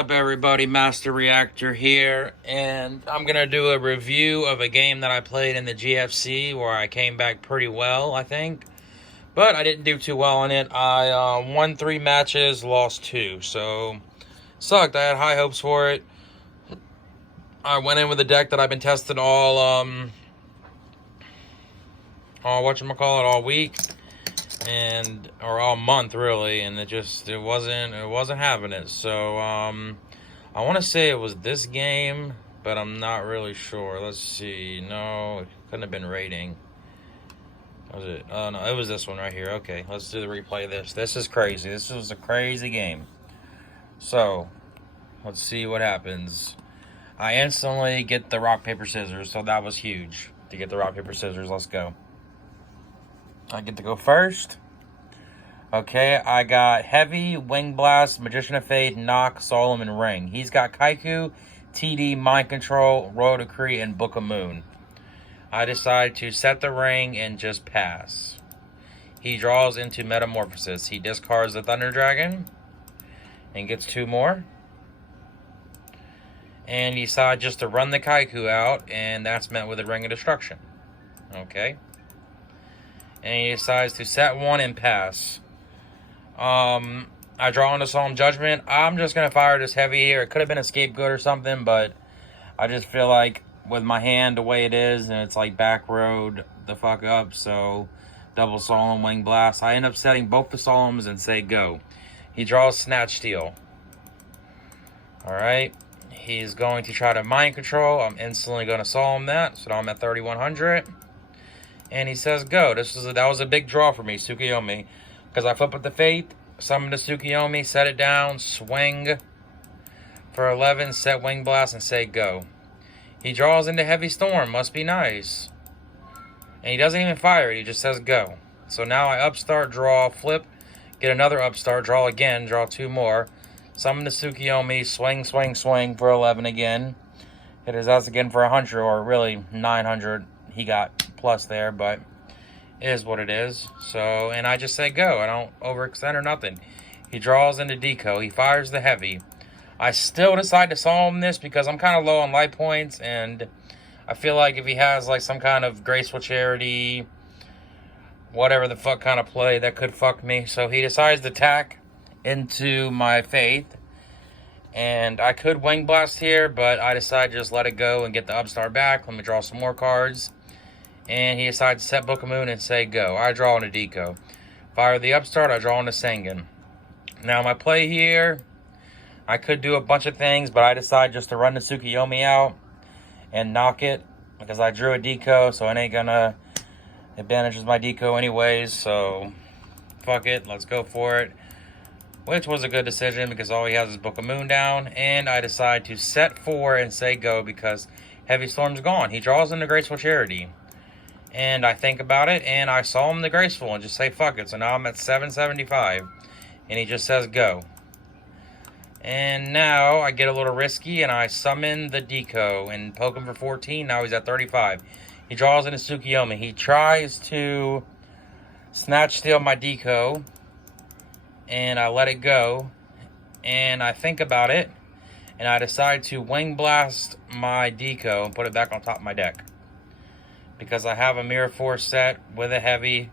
Up everybody, Master Reactor here, and I'm gonna do a review of a game that I played in the GFC where I came back pretty well, I think, but I didn't do too well in it. I won 3 matches, lost 2, so sucked. I had high hopes for it. I went in with a deck that I've been testing all all week, or all month really, and it wasn't having it. So I want to say it was this game, but I'm not really sure. Let's see. No, it couldn't have been rating. Was it? Oh no, it was this one right here. Okay, let's do the replay of this. This is crazy. This was a crazy game. So let's see what happens. I instantly get the rock paper scissors, so that was huge to get the rock paper scissors. Let's go. I get to go first. Okay, I got Heavy, Wing Blast, Magician of Fate, Knock, Solemn, and Ring. He's got Kaiku, TD, Mind Control, Royal Decree, and Book of Moon. I decide to set the ring and just pass. He draws into Metamorphosis. He discards the Thunder Dragon and gets 2 more. And he decides just to run the Kaiku out, and that's met with a Ring of Destruction. Okay. And he decides to set 1 and pass. I draw into Solemn Judgment. I'm just going to fire this Heavy here. It could have been a Scapegoat or something, but I just feel like with my hand the way it is, and it's like back road the fuck up, so double Solemn, Wing Blast. I end up setting both the Solemns and say go. He draws Snatch Steal. Alright. He's going to try to Mind Control. I'm instantly going to Solemn that, so now I'm at 3,100. And he says go. That was a big draw for me, Tsukuyomi. Because I flip with the Faith, summon the Tsukuyomi, set it down, swing for 11, set Wing Blast, and say go. He draws into Heavy Storm. Must be nice. And he doesn't even fire it. He just says go. So now I upstart, draw, flip, get another upstart, draw again, draw 2 more. Summon the Tsukuyomi, swing, swing, swing for 11 again. Hit his ass again for 100, or really 900. He got plus there, but it is what it is. So, and I just say go. I don't overextend or nothing. He draws into Deco. He fires the Heavy. I still decide to Solemn this because I'm kind of low on life points, and I feel like if he has like some kind of Graceful Charity, whatever the fuck kind of play, that could fuck me. So he decides to attack into my Faith, and I could Wing Blast here, but I decide to just let it go and get the upstart back. Let me draw some more cards. And he decides to set Book of Moon and say go. I draw into Deco. Fire the upstart, I draw into Sengen. Now my play here, I could do a bunch of things, but I decide just to run the Tsukuyomi out and knock it, because I drew a Deco, so it ain't gonna advantages my Deco anyways, so fuck it, let's go for it. Which was a good decision because all he has is Book of Moon down, and I decide to set 4 and say go because Heavy Storm's gone. He draws into Graceful Charity. And I think about it, and I Solemn the Graceful and just say fuck it. So now I'm at 775, and he just says go. And now I get a little risky, and I summon the Deco and poke him for 14. Now he's at 35. He draws into Tsukuyomi. He tries to Snatch Steal my Deco, and I let it go, and I think about it, and I decide to Wing Blast my Deco and put it back on top of my deck. Because I have a Mirror Force set with a Heavy,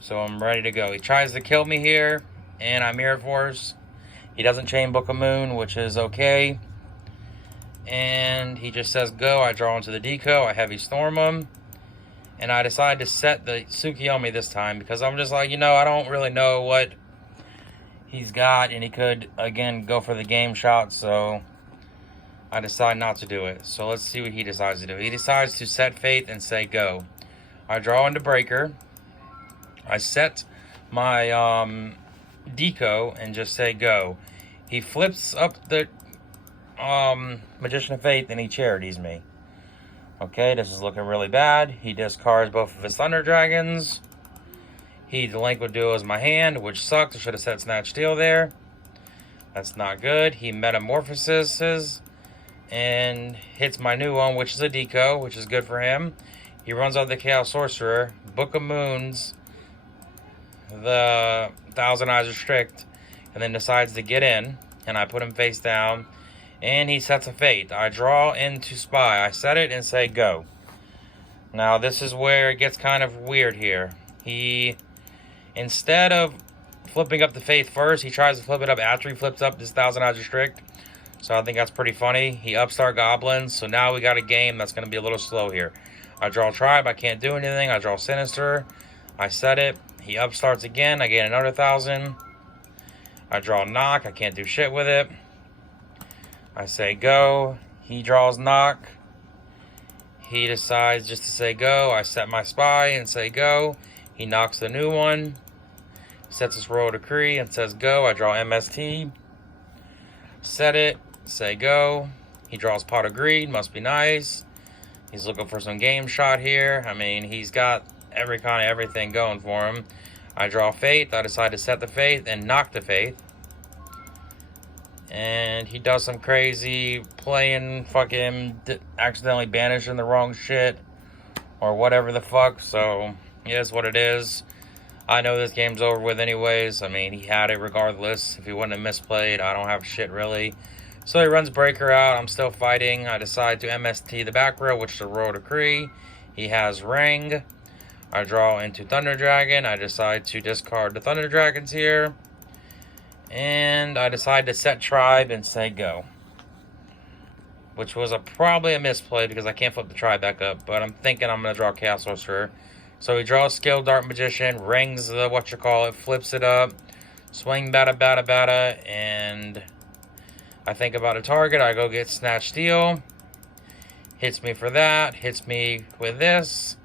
so I'm ready to go. He tries to kill me here, and I Mirror Force. He doesn't chain Book of Moon, which is okay. And he just says go. I draw into the Deco, I Heavy Storm him, and I decide to set the Tsukuyomi this time, because I'm just like, I don't really know what he's got, and he could, again, go for the game shot, so I decide not to do it. So let's see what he decides to do. He decides to set Faith and say go. I draw into Breaker. I set my Deco and just say go. He flips up the Magician of Faith and he Charities me. Okay, this is looking really bad. He discards both of his Thunder Dragons. He Delinquent Duos my hand, which sucks. I should have set Snatch Steal there. That's not good. He Metamorphoses and hits my new one, which is a Deco, which is good for him. He runs out the Chaos Sorcerer, Book of Moons, the Thousand Eyes Restrict, and then decides to get in. and I put him face down, and he sets a fate. I draw into spy. I set it and say go. Now this is where it gets kind of weird here. He, instead of flipping up the faith first, he tries to flip it up after he flips up this Thousand Eyes Restrict. So I think that's pretty funny. He upstart goblins, so now we got a game that's going to be a little slow here. I draw tribe, I can't do anything. I draw sinister, I set it. He upstarts again, I gain another 1,000. I draw knock, I can't do shit with it. I say go, he draws knock. He decides just to say go. I set my spy and say go. He knocks the new one. Sets his royal decree and says go. I draw MST. Set it. Say go. He draws pot of greed. Must be nice. He's looking for some game shot here. I mean, he's got every kind of everything going for him. I draw faith. I decide to set the faith and knock the faith. And he does some crazy playing, fucking accidentally banishing the wrong shit or whatever the fuck. So it is what it is. I know this game's over with anyways. I mean, he had it regardless. If he wouldn't have misplayed, I don't have shit really. So he runs Breaker out. I'm still fighting. I decide to MST the back row, which is a Royal Decree. He has Ring. I draw into Thunder Dragon. I decide to discard the Thunder Dragons here. And I decide to set tribe and say go. Which was probably a misplay because I can't flip the tribe back up. But I'm thinking I'm going to draw Chaos Sorcerer. So he draws Skill Dart Magician, rings the flips it up, swing bada, and I think about a target. I go get Snatch Steal. Hits me for that, hits me with this,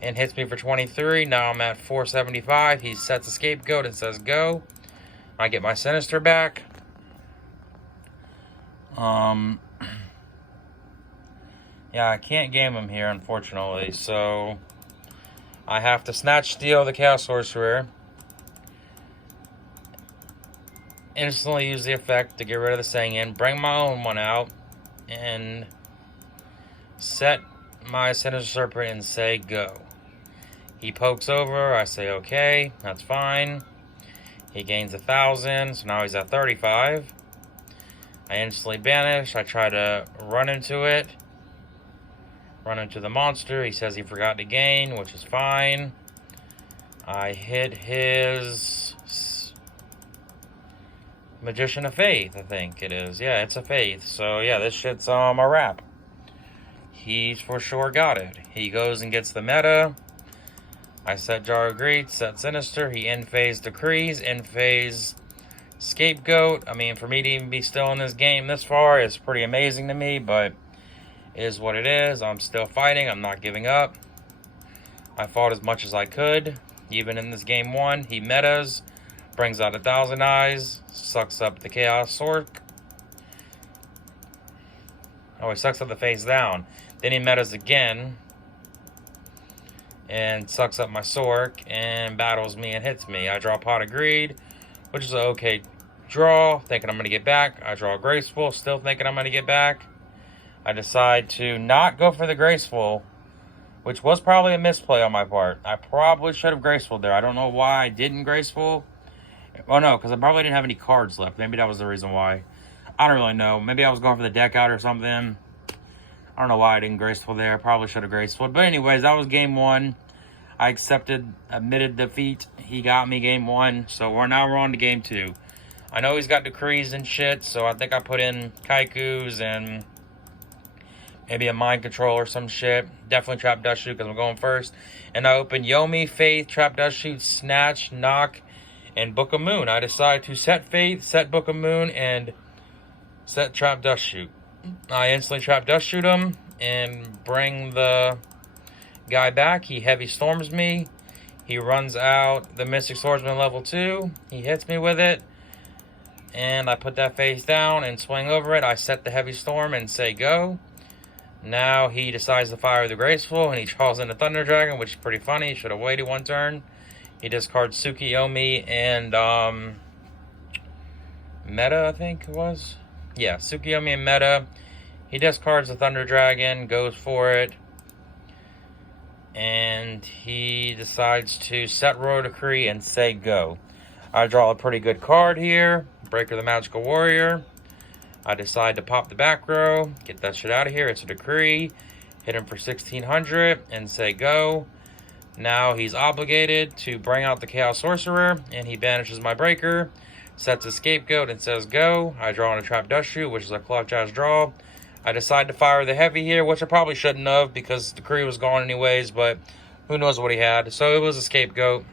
and hits me for 23. Now I'm at 475. He sets a Scapegoat and says go. I get my Sinister back. Yeah, I can't game him here, unfortunately, so I have to Snatch Steal the Chaos Sorcerer. Instantly use the effect to get rid of the Singing. Bring my own one out. And set my Sinister Serpent and say go. He pokes over. I say okay. That's fine. He gains 1,000. So now he's at 35. I instantly banish. I try to run into it. Run into the monster. He says he forgot to gain, which is fine. I hit his Magician of Faith, I think it is. Yeah, it's a Faith. So yeah, this shit's a wrap. He's for sure got it. He goes and gets the meta. I set Jar of Greed, set Sinister. He end-phase Decrees, end-phase Scapegoat. I mean, for me to even be still in this game this far is pretty amazing to me, but is what it is. I'm still fighting. I'm not giving up. I fought as much as I could. Even in this game 1, he metas, brings out 1,000 Eyes, sucks up the Chaos Sork. Oh, he sucks up the face down. Then he metas again and sucks up my Sork and battles me and hits me. I draw Pot of Greed, which is an okay draw, thinking I'm going to get back. I draw Graceful, still thinking I'm going to get back. I decide to not go for the Graceful, which was probably a misplay on my part. I probably should have Graceful there. I don't know why I didn't Graceful. Oh no, because I probably didn't have any cards left. Maybe that was the reason why. I don't really know. Maybe I was going for the deck out or something. I don't know why I didn't Graceful there. Probably should have Graceful. But anyways, that was game 1. I admitted defeat. He got me game 1. So we're on to game 2. I know he's got decrees and shit. So I think I put in Kaikus and maybe a Mind Control or some shit. Definitely Trap Dust Shoot because I'm going first. And I open Yomi, Faith, Trap Dust Shoot, Snatch, Knock, and Book of Moon. I decide to set Faith, set Book of Moon, and set Trap Dust Shoot. I instantly Trap Dust Shoot him and bring the guy back. He Heavy Storms me. He runs out the Mystic Swordsman level 2. He hits me with it. And I put that face down and swing over it. I set the Heavy Storm and say go. Now he decides to fire the Graceful, and he draws in the Thunder Dragon, which is pretty funny. He should have waited one turn. He discards Tsukiyomi and Meta, I think it was. Yeah, Tsukiyomi and Meta. He discards the Thunder Dragon, goes for it. And he decides to set Royal Decree and say go. I draw a pretty good card here. Breaker the Magical Warrior. I decide to pop the back row, get that shit out of here. It's a decree. Hit him for 1600 and say go. Now he's obligated to bring out the Chaos Sorcerer, and he banishes my breaker, sets a scapegoat and says go. I draw on a Trap Dust Shoot, which is a clutch ass draw. I decide to fire the heavy here, which I probably shouldn't have because the decree was gone anyways, but who knows what he had. So it was a scapegoat.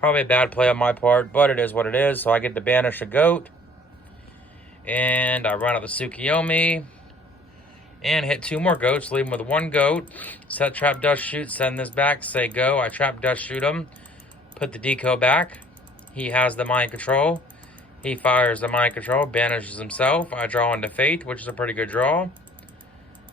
Probably a bad play on my part, but it is what it is. So I get to banish a goat. And I run out the Tsukiyomi. And hit 2 more goats, leave him with 1 goat. Set Trap Dust Shoot, send this back, say go. I Trap Dust Shoot him. Put the deco back. He has the Mind Control. He fires the Mind Control, banishes himself. I draw into Fate, which is a pretty good draw.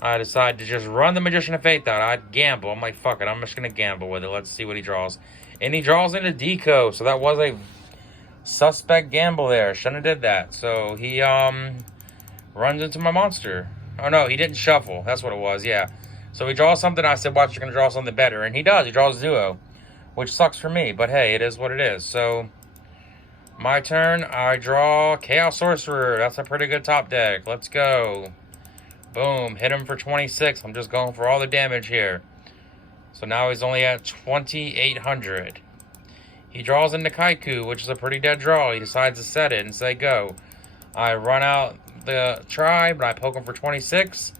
I decide to just run the Magician of Fate out. I'd gamble. I'm like, fuck it, I'm just going to gamble with it. Let's see what he draws. And he draws into deco, so that was a suspect gamble there. Shouldn't have did that. So he runs into my monster. Oh, no, he didn't shuffle. That's what it was, yeah. So he draws something. I said, watch, you're going to draw something better. And he does. He draws duo, which sucks for me. But, hey, it is what it is. So, my turn. I draw Chaos Sorcerer. That's a pretty good top deck. Let's go. Boom. Hit him for 26. I'm just going for all the damage here. So, now he's only at 2,800. He draws into Kaiku, which is a pretty dead draw. He decides to set it and say go. I run out the tribe, and I poke him for 26,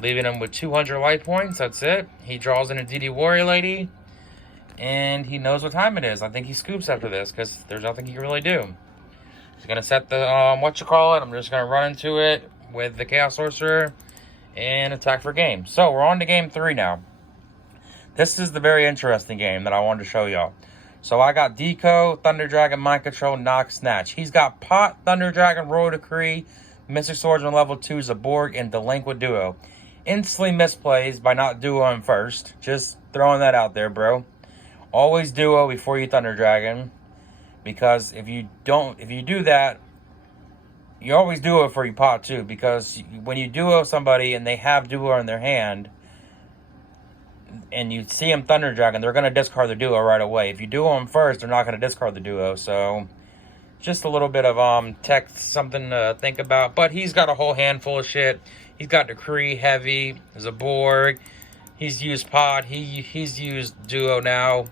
leaving him with 200 life points. That's it. He draws in a DD Warrior Lady, and he knows what time it is. I think he scoops after this, because there's nothing he can really do. He's going to set the, I'm just going to run into it with the Chaos Sorcerer, and attack for game. So, we're on to game 3 now. This is the very interesting game that I wanted to show y'all. So I got Deco, Thunder Dragon, Mind Control, Knock, Snatch. He's got Pot, Thunder Dragon, Royal Decree, Mystic Swordsman level 2, Zaborg, and Delinquent Duo. Instantly misplays by not duoing first. Just throwing that out there, bro. Always duo before you Thunder Dragon. Because if you do that, you always duo for your pot too. Because when you duo somebody and they have duo in their hand, and you see them Thunder Dragon, they're going to discard the duo right away. If you duo them first, they're not going to discard the duo. So, just a little bit of text, something to think about. But he's got a whole handful of shit. He's got Decree, Heavy, Zaborg. He's used Pot. He's used Duo now.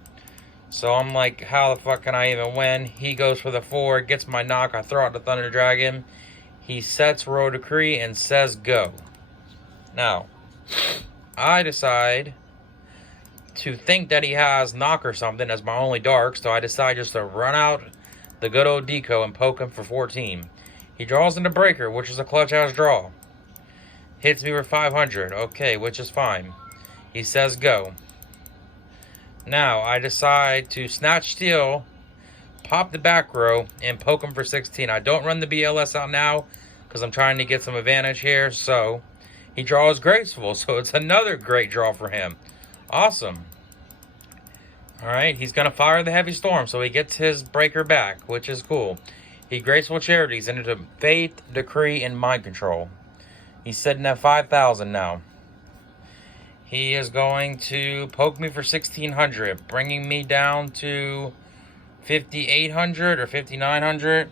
So I'm like, how the fuck can I even win? He goes for the 4, gets my knock. I throw out the Thunder Dragon. He sets Royal Decree and says go. Now, I decide to think that he has knock or something as my only dark, so I decide just to run out the good old deco and poke him for 14. He draws into breaker, which is a clutch ass draw. Hits me for 500, okay, which is fine. He says go. Now I decide to snatch steal, pop the back row, and poke him for 16. I don't run the BLS out now because I'm trying to get some advantage here. So he draws graceful, so it's another great draw for him. Awesome. Alright, he's going to fire the Heavy Storm, so he gets his breaker back, which is cool. He Graceful Charities into Faith, Decree, and Mind Control. He's sitting at 5,000 now. He is going to poke me for 1,600, bringing me down to 5,800 or 5,900.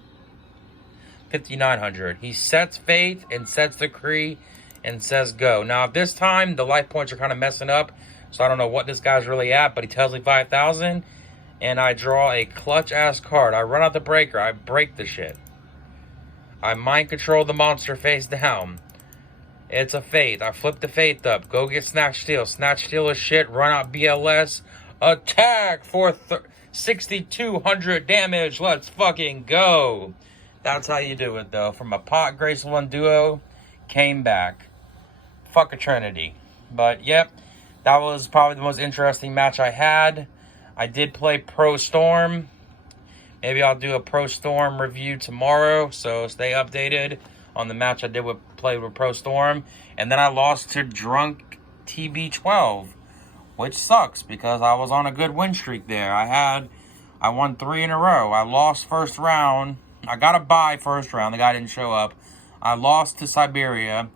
5,900. He sets Faith and sets Decree and says go. Now, this time, the life points are kind of messing up. So I don't know what this guy's really at, but he tells me 5,000, and I draw a clutch-ass card. I run out the breaker. I break the shit. I Mind Control the monster face down. It's a Faith. I flip the Faith up. Go get Snatch Steal. Snatch Steal is shit. Run out BLS. Attack for 6,200 damage. Let's fucking go. That's how you do it, though. From a Pot, Graceful, and Duo, came back. Fuck a Trinity. But, yep. That was probably the most interesting match I had. I did play Pro Storm. Maybe I'll do a Pro Storm review tomorrow. So stay updated on the match I did play with Pro Storm. And then I lost to Drunk TB12. Which sucks because I was on a good win streak there. I won 3 in a row. I lost first round. I got a bye first round. The guy didn't show up. I lost to Siberia.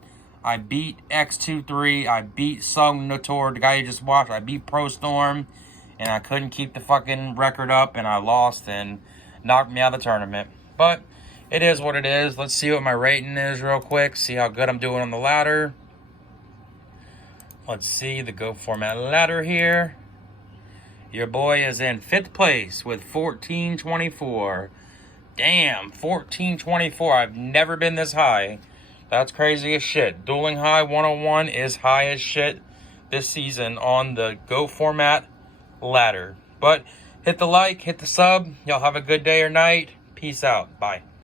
I beat X23, I beat Sognatore, the guy you just watched, I beat Pro Storm, and I couldn't keep the fucking record up, and I lost and knocked me out of the tournament. But it is what it is. Let's see what my rating is real quick. See how good I'm doing on the ladder. Let's see the Go Format ladder here. Your boy is in 5th place with 1424. Damn, 1424. I've never been this high. That's crazy as shit. Dueling High 101 is high as shit this season on the Go Format ladder. But hit the like, hit the sub. Y'all have a good day or night. Peace out. Bye.